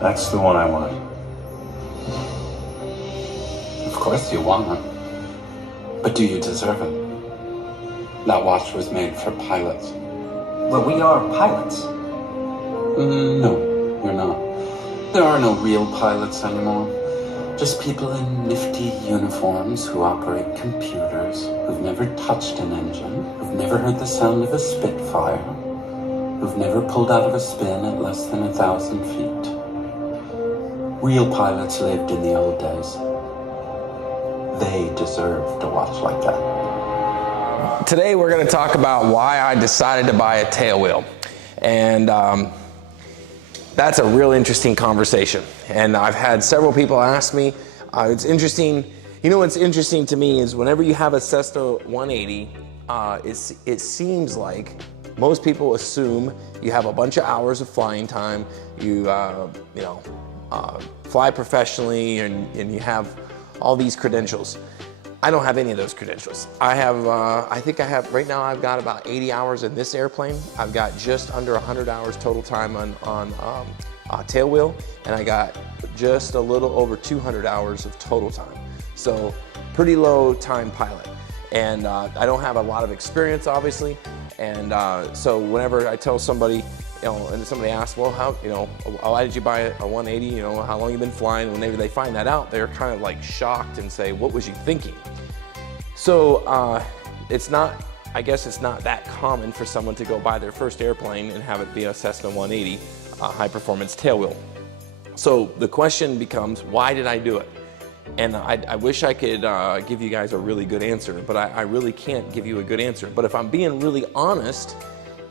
That's the one I want. Of course you want it. But do you deserve it? That watch was made for pilots. Well, we are pilots. No, we're not. There are no real pilots anymore. Just people in nifty uniforms who operate computers, who've never touched an engine, who've never heard the sound of a Spitfire, who've never pulled out of a spin at less than 1,000 feet. Real pilots lived in the old days. They deserved a watch like that. Today we're going to talk about why I decided to buy a Tailwheel. And that's a real interesting conversation. And I've had several people ask me, it's interesting, you know what's interesting to me is whenever you have a Cessna 180, it seems like most people assume you have a bunch of hours of flying time, you fly professionally and you have all these credentials. I don't have any of those credentials. I have, right now I've got about 80 hours in this airplane. I've got just under 100 hours total time on Tailwheel, and I got just a little over 200 hours of total time. So pretty low time pilot. And I don't have a lot of experience, obviously. And so whenever I tell somebody, and somebody asks, well, why did you buy a 180? How long you been flying? Whenever they find that out, they're kind of like shocked and say, what was you thinking? So I guess it's not that common for someone to go buy their first airplane and have it be a Cessna 180 high performance tailwheel. So the question becomes, why did I do it? And I wish I could give you guys a really good answer, but I really can't give you a good answer. But if I'm being really honest,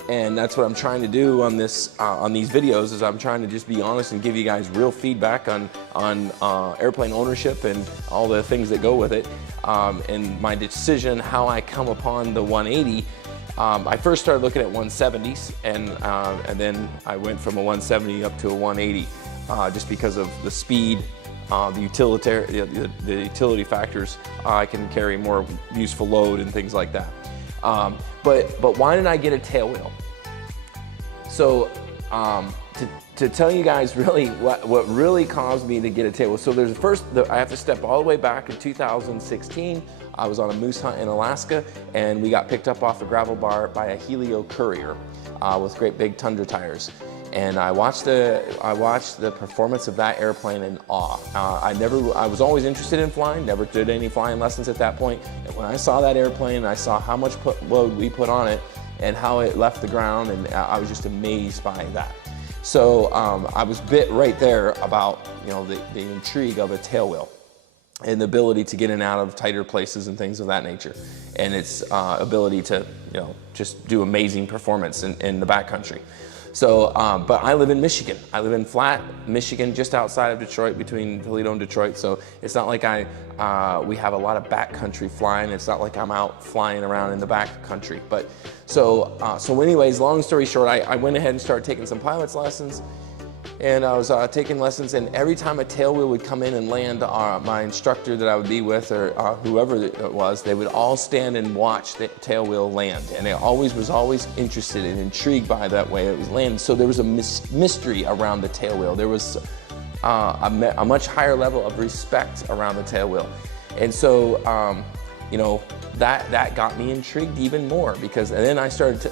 and that's what I'm trying to do on this, on these videos, is I'm trying to just be honest and give you guys real feedback on airplane ownership and all the things that go with it, and my decision how I come upon the 180. I first started looking at 170s, and then I went from a 170 up to a 180, just because of the speed, the utility factors. I can carry more useful load and things like that. But why did I get a Tailwheel? So to tell you guys really what really caused me to get a Tailwheel. So I have to step all the way back in 2016. I was on a moose hunt in Alaska, and we got picked up off a gravel bar by a Helio Courier with great big Tundra tires. And I watched the performance of that airplane in awe. I was always interested in flying, never did any flying lessons at that point. And when I saw that airplane, I saw how much load we put on it and how it left the ground, and I was just amazed by that. So I was bit right there about the intrigue of a tailwheel and the ability to get in and out of tighter places and things of that nature, and its ability to just do amazing performance in the backcountry. So, but I live in Michigan. I live in Flat, Michigan, just outside of Detroit, between Toledo and Detroit. So it's not like we have a lot of backcountry flying. It's not like I'm out flying around in the backcountry. But so anyways, long story short, I went ahead and started taking some pilot's lessons. And I was taking lessons, and every time a tailwheel would come in and land, my instructor that I would be with, or whoever it was, they would all stand and watch the tailwheel land. And I was always interested and intrigued by that way it was landed. So there was a mystery around the tailwheel. There was a much higher level of respect around the tailwheel. And so, that got me intrigued even more, and then I started to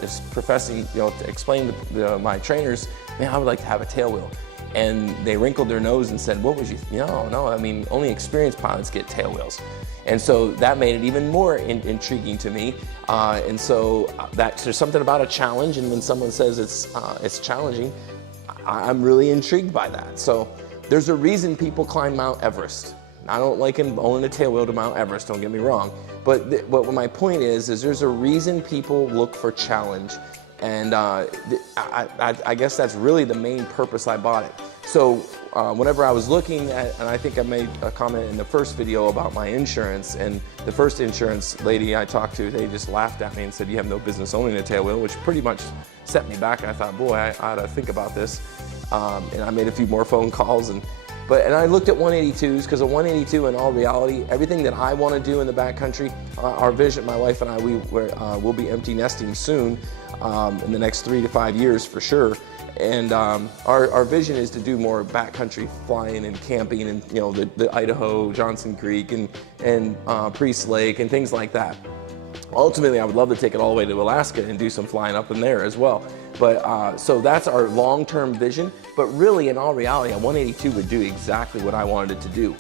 explain to my trainers, man, I would like to have a tailwheel. And they wrinkled their nose and said, what would you, no, I mean, only experienced pilots get tailwheels. And so that made it even more intriguing to me. And so there's something about a challenge, and when someone says it's challenging, I'm really intrigued by that. So there's a reason people climb Mount Everest. I don't like owning a tailwheel to Mount Everest, don't get me wrong. But what my point is there's a reason people look for challenge. And I guess that's really the main purpose I bought it. So whenever I was looking at, and I think I made a comment in the first video about my insurance, and the first insurance lady I talked to, they just laughed at me and said, you have no business owning a tailwheel, which pretty much set me back. And I thought, boy, I ought to think about this. And I made a few more phone calls, and I looked at 182s, because a 182, in all reality, everything that I want to do in the backcountry, our vision, my wife and I, we'll be empty nesting soon, in the next 3 to 5 years for sure. And our vision is to do more backcountry flying and camping, and you know, the Idaho, Johnson Creek, and Priest Lake, and things like that. Ultimately, I would love to take it all the way to Alaska and do some flying up in there as well. But so that's our long-term vision. But really, in all reality, a 182 would do exactly what I wanted it to do.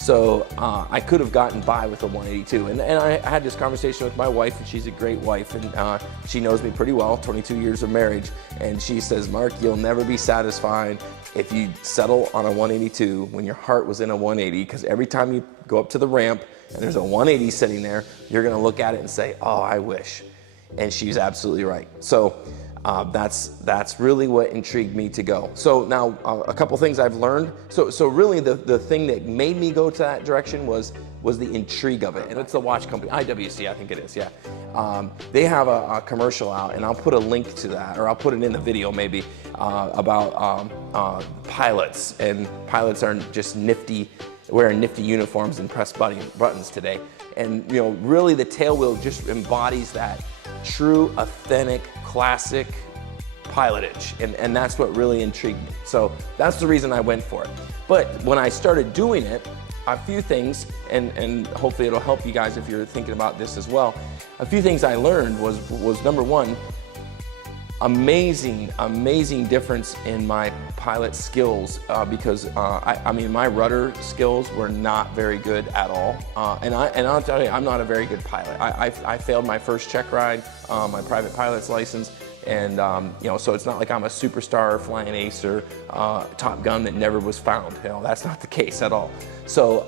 So I could have gotten by with a 182. And I had this conversation with my wife, and she's a great wife, and she knows me pretty well, 22 years of marriage. And she says, Mark, you'll never be satisfied if you settle on a 182 when your heart was in a 180, because every time you go up to the ramp and there's a 180 sitting there, you're gonna look at it and say, oh, I wish. And she's absolutely right. So that's really what intrigued me to go. So now a couple things I've learned. So really the thing that made me go to that direction was the intrigue of it. And it's the watch company, IWC, I think it is, yeah. They have a commercial out, and I'll put a link to that, or I'll put it in the video maybe, about pilots. And pilots are just nifty, wearing nifty uniforms and press buttons today. And you know, really the Tailwheel just embodies that true, authentic, classic pilotage, and that's what really intrigued me. So that's the reason I went for it. But when I started doing it, a few things, and hopefully it'll help you guys if you're thinking about this as well. A few things I learned was number one, amazing difference in my pilot skills, because I mean, my rudder skills were not very good at all, and I'll tell you, I'm not a very good pilot. I failed my first check ride, my private pilot's license, and you know, so it's not like I'm a superstar flying ace or Top Gun that never was found. You know, that's not the case at all. So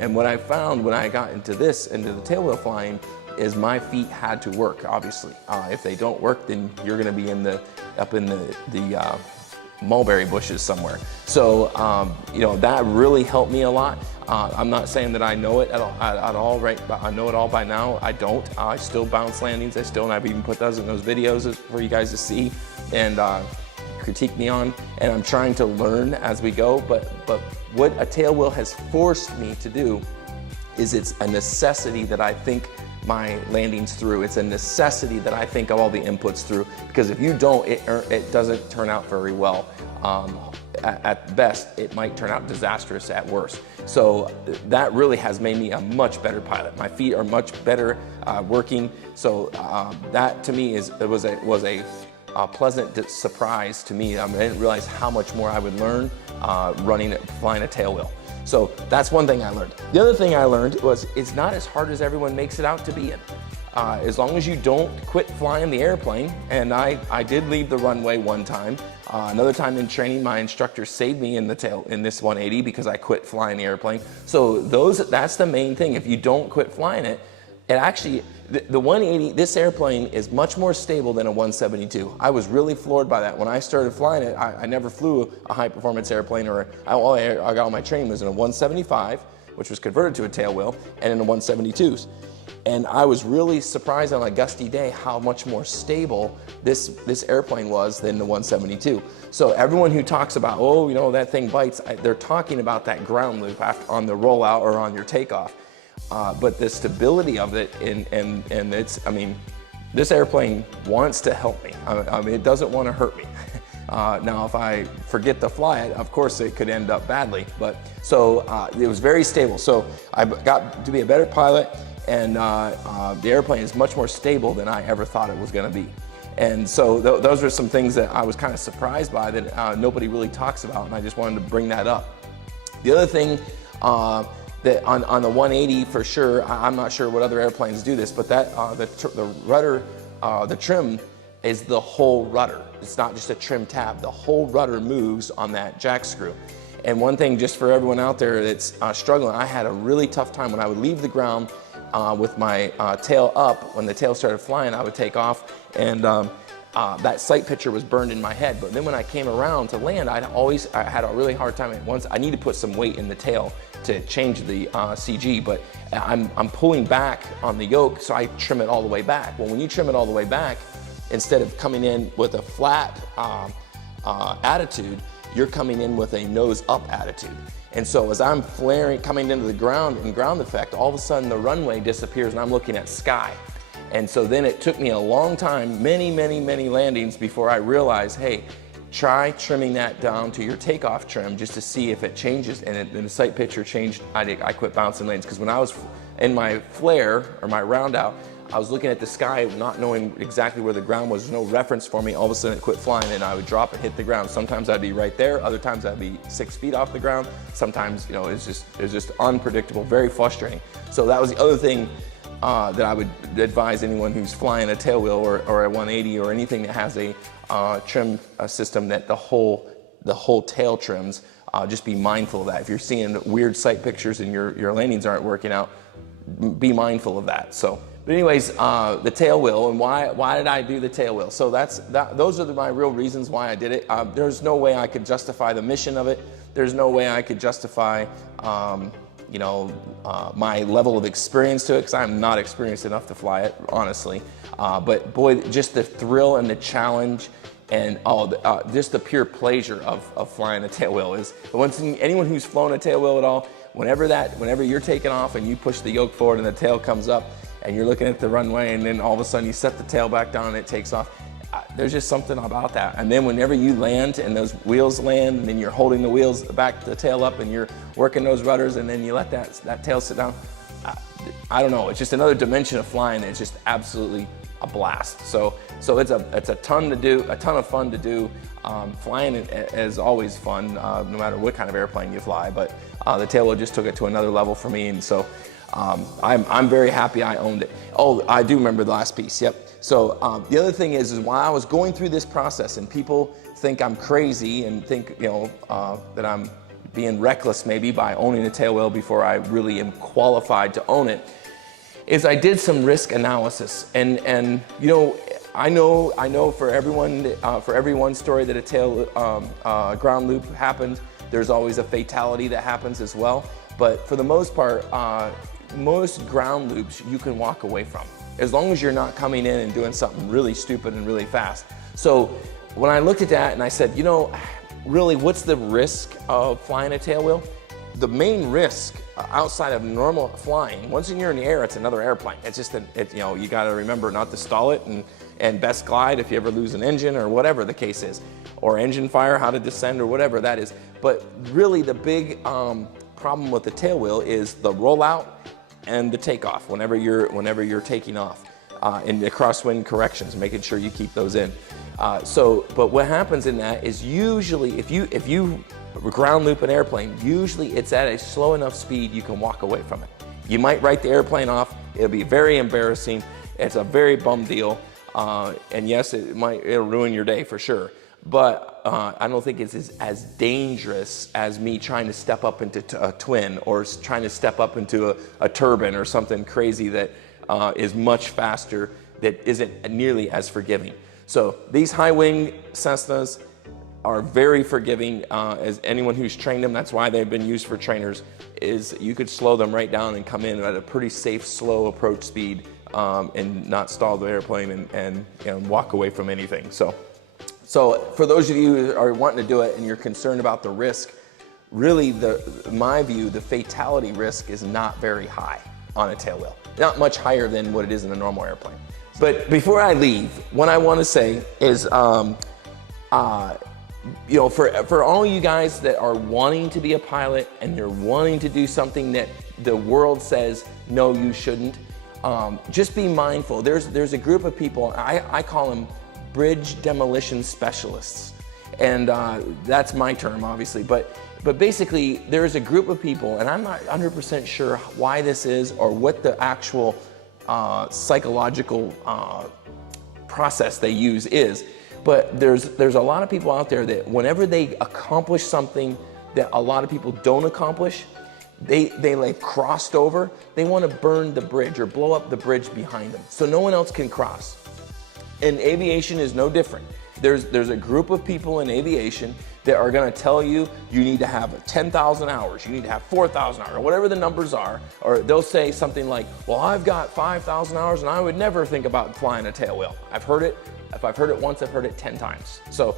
and what I found when I got into the tailwheel flying is my feet had to work, obviously. If they don't work, then you're gonna be up in the mulberry bushes somewhere. So, you know, that really helped me a lot. I'm not saying that I know it at all, right? I know it all by now. I don't. I still bounce landings. And I've even put those in those videos for you guys to see and critique me on. And I'm trying to learn as we go. But what a tailwheel has forced me to do is it's a necessity that I think my landings through. It's a necessity that I think of all the inputs through, because if you don't, it doesn't turn out very well. At best, it might turn out disastrous at worst. So that really has made me a much better pilot. My feet are much better working. So that to me was a pleasant surprise to me. I didn't realize how much more I would learn flying a tailwheel. So that's one thing I learned. The other thing I learned was it's not as hard as everyone makes it out to be in. As long as you don't quit flying the airplane, and I did leave the runway one time. Another time in training, my instructor saved me in this 180 because I quit flying the airplane. So that's the main thing. If you don't quit flying it, actually, the 180, this airplane is much more stable than a 172. I was really floored by that. When I started flying it, I never flew a high performance airplane, or all I got all my training was in a 175, which was converted to a tailwheel, and in a 172s. And I was really surprised on a gusty day how much more stable this airplane was than the 172. So everyone who talks about, oh, you know, that thing bites, they're talking about that ground loop on the rollout or on your takeoff. But the stability of it, and it's, I mean, this airplane wants to help me. I mean, it doesn't want to hurt me. Now, if I forget to fly it, of course it could end up badly. But so it was very stable. So I got to be a better pilot, and the airplane is much more stable than I ever thought it was going to be. And so those are some things that I was kind of surprised by that nobody really talks about, and I just wanted to bring that up. The other thing, that on the 180 for sure, I'm not sure what other airplanes do this, but that the rudder, the trim is the whole rudder. It's not just a trim tab. The whole rudder moves on that jack screw. And one thing, just for everyone out there that's struggling, I had a really tough time when I would leave the ground with my tail up. When the tail started flying, I would take off, and that sight picture was burned in my head. But then when I came around to land, I had a really hard time at once. I need to put some weight in the tail to change the CG, but I'm pulling back on the yoke, so I trim it all the way back. Well, when you trim it all the way back, instead of coming in with a flat attitude, you're coming in with a nose up attitude. And so as I'm coming into the ground in ground effect, all of a sudden the runway disappears and I'm looking at sky. And so then it took me a long time, many landings before I realized, hey, try trimming that down to your takeoff trim just to see if it changes. And the sight picture changed. I quit bouncing lanes, because when I was in my flare or my round out, I was looking at the sky, not knowing exactly where the ground was. There's no reference for me. All of a sudden it quit flying, and I would drop and hit the ground. Sometimes I'd be right there. Other times I'd be 6 feet off the ground. Sometimes, you know, it was just unpredictable, very frustrating. So that was the other thing that I would advise anyone who's flying a tailwheel or a 180 or anything that has a trim system that the whole tail trims. Just be mindful of that. If you're seeing weird sight pictures and your landings aren't working out, be mindful of that. So, but anyways, the tail wheel, and why did I do the tail wheel? So those are my real reasons why I did it. There's no way I could justify the mission of it. There's no way I could justify my level of experience to it, because I'm not experienced enough to fly it, honestly. But boy, just the thrill and the challenge, and just the pure pleasure of flying a tailwheel is. Anyone who's flown a tailwheel at all, whenever you're taking off and you push the yoke forward and the tail comes up, and you're looking at the runway, and then all of a sudden you set the tail back down and it takes off. There's just something about that. And then whenever you land and those wheels land, and then you're holding the wheels back, the tail up, and you're working those rudders, and then you let that tail sit down. I don't know. It's just another dimension of flying. It's just absolutely a blast. So it's a ton to do, a ton of fun to do. Flying is always fun, no matter what kind of airplane you fly. But the tailwheel just took it to another level for me, and so I'm very happy I owned it. Oh, I do remember the last piece. Yep. So the other thing is while I was going through this process, and people think I'm crazy and think that I'm being reckless maybe by owning a tailwheel before I really am qualified to own it, is I did some risk analysis, and I know for every one story that a tail ground loop happened, there's always a fatality that happens as well. But for the most part, most ground loops you can walk away from, as long as you're not coming in and doing something really stupid and really fast. So when I looked at that and I said, really, what's the risk of flying a tailwheel? The main risk outside of normal flying, once you're in the air, it's another airplane. It's just you got to remember not to stall it, and best glide if you ever lose an engine or whatever the case is, or engine fire, how to descend or whatever that is. But really the big problem with the tailwheel is the rollout and the takeoff whenever you're taking off, and the crosswind corrections, making sure you keep those in. But what happens in that is usually if you ground loop an airplane, usually it's at a slow enough speed you can walk away from it. You might write the airplane off. It'll be very embarrassing. It's a very bum deal, and yes, it'll ruin your day for sure. But I don't think it's as dangerous as me trying to step up into a twin, or trying to step up into a turbine or something crazy that is much faster, that isn't nearly as forgiving. So these high wing Cessnas are very forgiving, as anyone who's trained them, that's why they've been used for trainers, is you could slow them right down and come in at a pretty safe, slow approach speed, and not stall the airplane and walk away from anything. So for those of you who are wanting to do it and you're concerned about the risk, really, in my view, the fatality risk is not very high on a tailwheel. Not much higher than what it is in a normal airplane. But before I leave, what I want to say is, for all you guys that are wanting to be a pilot and you're wanting to do something that the world says, no, you shouldn't, just be mindful. There's a group of people, I call them bridge demolition specialists. And that's my term, obviously. But basically, there is a group of people, and I'm not 100% sure why this is or what the actual psychological process they use is. But there's a lot of people out there that whenever they accomplish something that a lot of people don't accomplish, they like crossed over, they want to burn the bridge or blow up the bridge behind them so no one else can cross. And aviation is no different. There's a group of people in aviation that are going to tell you need to have 10,000 hours, you need to have 4,000 hours, or whatever the numbers are, or they'll say something like, well, I've got 5,000 hours and I would never think about flying a tailwheel. I've heard it. If I've heard it once, I've heard it 10 times. So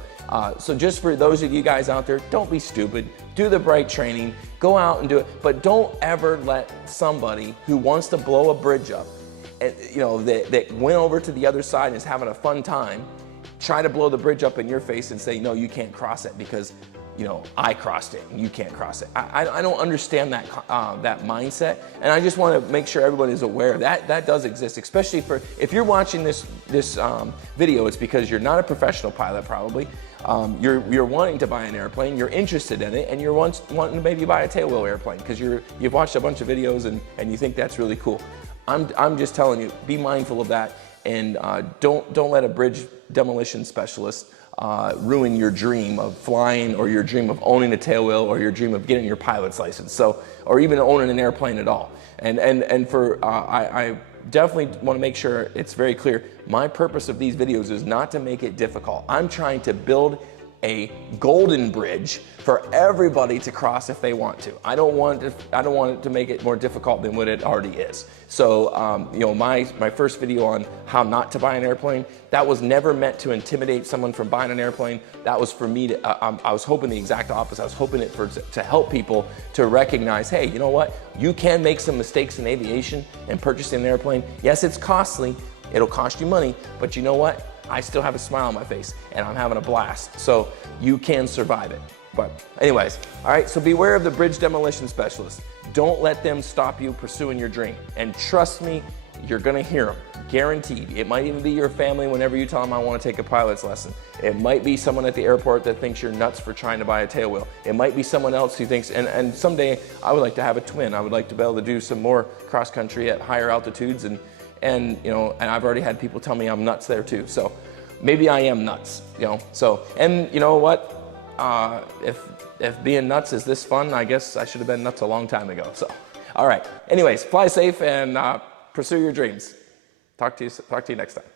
just for those of you guys out there, don't be stupid. Do the right training. Go out and do it. But don't ever let somebody who wants to blow a bridge up, that went over to the other side and is having a fun time, try to blow the bridge up in your face and say, no, you can't cross it because, you know, I crossed it and you can't cross it. I don't understand that that mindset, and I just want to make sure everyone is aware that does exist, especially for if you're watching this video. It's because you're not a professional pilot, probably. You're wanting to buy an airplane, you're interested in it, and you're wanting to maybe buy a tailwheel airplane because you've watched a bunch of videos and you think that's really cool. I'm just telling you, be mindful of that, and don't let a bridge demolition specialist ruin your dream of flying, or your dream of owning a tailwheel, or your dream of getting your pilot's license. So, or even owning an airplane at all. And for I definitely want to make sure it's very clear. My purpose of these videos is not to make it difficult. I'm trying to build a golden bridge for everybody to cross if they want to. I don't want it to make it more difficult than what it already is. So, you know, my first video on how not to buy an airplane, that was never meant to intimidate someone from buying an airplane. That was for me to, I was hoping the exact opposite. I was hoping it to help people to recognize, hey, you know what? You can make some mistakes in aviation and purchasing an airplane. Yes, it's costly. It'll cost you money, but you know what? I still have a smile on my face and I'm having a blast. So you can survive it. But anyways, all right, so beware of the bridge demolition specialist. Don't let them stop you pursuing your dream. And trust me, you're gonna hear them, guaranteed. It might even be your family whenever you tell them, I wanna take a pilot's lesson. It might be someone at the airport that thinks you're nuts for trying to buy a tailwheel. It might be someone else who thinks, and someday I would like to have a twin. I would like to be able to do some more cross country at higher altitudes, and you know, and I've already had people tell me I'm nuts there too. So maybe I am nuts, you know. So, and you know what? If being nuts is this fun, I guess I should have been nuts a long time ago. So, all right. Anyways, fly safe and pursue your dreams. Talk to you next time.